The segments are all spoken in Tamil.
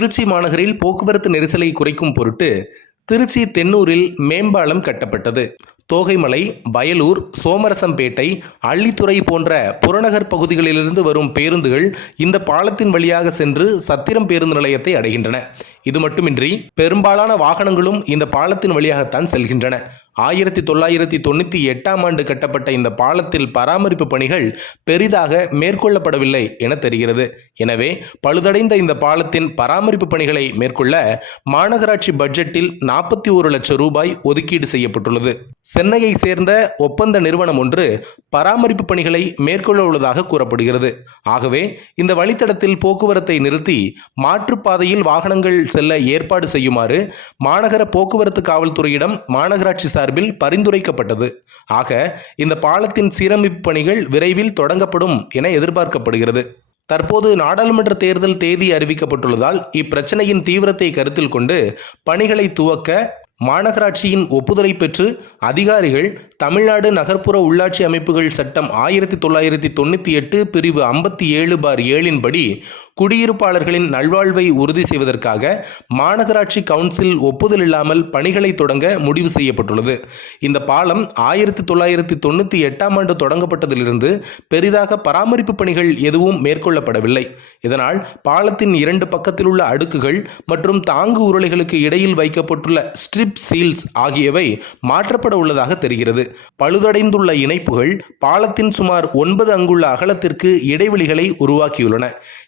திருச்சி மாநகரில் போக்குவரத்து நெரிசலை குறைக்கும் பொருட்டு திருச்சி தென்னூரில் மேம்பாலம் கட்டப்பட்டது. தோகைமலை, வயலூர், சோமரசம்பேட்டை, அள்ளித்துறை போன்ற புறநகர் பகுதிகளிலிருந்து வரும் பேருந்துகள் இந்த பாலத்தின் வழியாக சென்று சத்திரம் பேருந்து நிலையத்தை அடைகின்றன. இது மட்டுமின்றி பெரும்பாலான வாகனங்களும் இந்த பாலத்தின் வழியாகத்தான் செல்கின்றன. 1998ஆம் ஆண்டு கட்டப்பட்ட இந்த பாலத்தில் பராமரிப்பு பணிகள் பெரிதாக மேற்கொள்ளப்படவில்லை என தெரிகிறது. எனவே பழுதடைந்த இந்த பாலத்தின் பராமரிப்பு பணிகளை மேற்கொள்ள மாநகராட்சி பட்ஜெட்டில் 41 லட்சம் ரூபாய் ஒதுக்கீடு செய்யப்பட்டுள்ளது. சென்னையை சேர்ந்த ஒப்பந்த நிறுவனம் ஒன்று பராமரிப்பு பணிகளை மேற்கொள்ள உள்ளதாக கூறப்படுகிறது. ஆகவே இந்த வழித்தடத்தில் போக்குவரத்தை நிறுத்தி மாற்றுப்பாதையில் வாகனங்கள் செல்ல ஏற்பாடு செய்யுமாறு மாநகர போக்குவரத்து காவல்துறையிடம் மாநகராட்சி சார்பில் பரிந்துரைக்கப்பட்டது. ஆக இந்த பாலத்தின் சீரமைப்பு பணிகள் விரைவில் தொடங்கப்படும் என எதிர்பார்க்கப்படுகிறது. தற்போது நாடாளுமன்ற தேர்தல் தேதி அறிவிக்கப்பட்டுள்ளதால் இப்பிரச்சனையின் தீவிரத்தை கருத்தில் கொண்டு பணிகளை துவக்க மாநகராட்சியின் ஒப்புதலை பெற்று அதிகாரிகள் தமிழ்நாடு நகர்ப்புற உள்ளாட்சி அமைப்புகள் சட்டம் 1998 பிரிவு 57/7 படி குடியிருப்பாளர்களின் நல்வாழ்வை உறுதி செய்வதற்காக மாநகராட்சி கவுன்சில் ஒப்புதல் இல்லாமல் பணிகளை தொடங்க முடிவு செய்யப்பட்டுள்ளது. இந்த பாலம் 1998ஆம் ஆண்டு தொடங்கப்பட்டதிலிருந்து பெரிதாக பராமரிப்பு பணிகள் எதுவும் மேற்கொள்ளப்படவில்லை. இதனால் பாலத்தின் 2 பக்கத்தில் உள்ள அடுக்குகள் மற்றும் தாங்கு உருளைகளுக்கு இடையில் வைக்கப்பட்டுள்ள ஸ்ட்ரிப் சீல்ஸ் ஆகியவை மாற்றப்பட உள்ளதாக தெரிகிறது. பழுதடைந்துள்ள இணைப்புகள் பாலத்தின் சுமார் 9 அங்குல அகலத்திற்கு இடைவெளிகளை உருவாக்கியுள்ளன.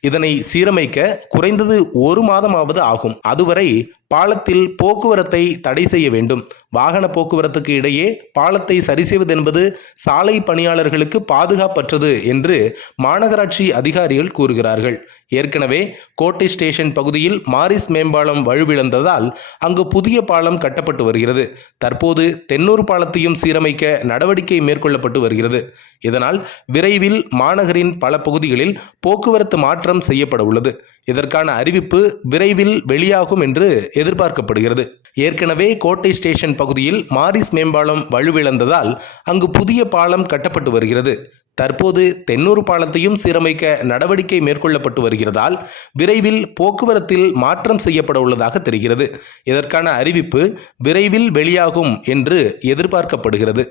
இதனை சீரமைக்க குறைந்தது 1 மாதமாவது ஆகும். அதுவரை பாலத்தில் போக்குவரத்தை தடை செய்ய வேண்டும். வாகன போக்குவரத்துக்கு இடையே பாலத்தை சரி செய்வது என்பது சாலை பணியாளர்களுக்கு பாதுகாப்பற்றது என்று மாநகராட்சி அதிகாரிகள் கூறுகிறார்கள். ஏற்கனவே கோட்டை ஸ்டேஷன் பகுதியில் மாரிஸ் மேம்பாலம் வலுவிழந்ததால் அங்கு புதிய பாலம் கட்டப்பட்டு வருகிறது. தற்போது தென்னூர் பாலத்தையும் சீரமைக்க நடவடிக்கை மேற்கொள்ளப்பட்டு வருகிறது. இதனால் விரைவில் மாநகரின் பல பகுதிகளில் போக்குவரத்து மாற்றம் செய்யப்பட உள்ளது. இதற்கான அறிவிப்பு விரைவில் வெளியாகும் என்று எதிர்பார்க்கப்படுகிறது. ஏற்கனவே கோட்டை ஸ்டேஷன் பகுதியில் மாரிஸ் மேம்பாலம் வலுவிழந்ததால் அங்கு புதிய பாலம் கட்டப்பட்டு வருகிறது. தற்போது தென்னூர் பாலத்தையும் சீரமைக்க நடவடிக்கை மேற்கொள்ளப்பட்டு வருகிறதால் விரைவில் போக்குவரத்தில் மாற்றம் செய்யப்பட உள்ளதாக தெரிகிறது. இதற்கான அறிவிப்பு விரைவில் வெளியாகும் என்று எதிர்பார்க்கப்படுகிறது.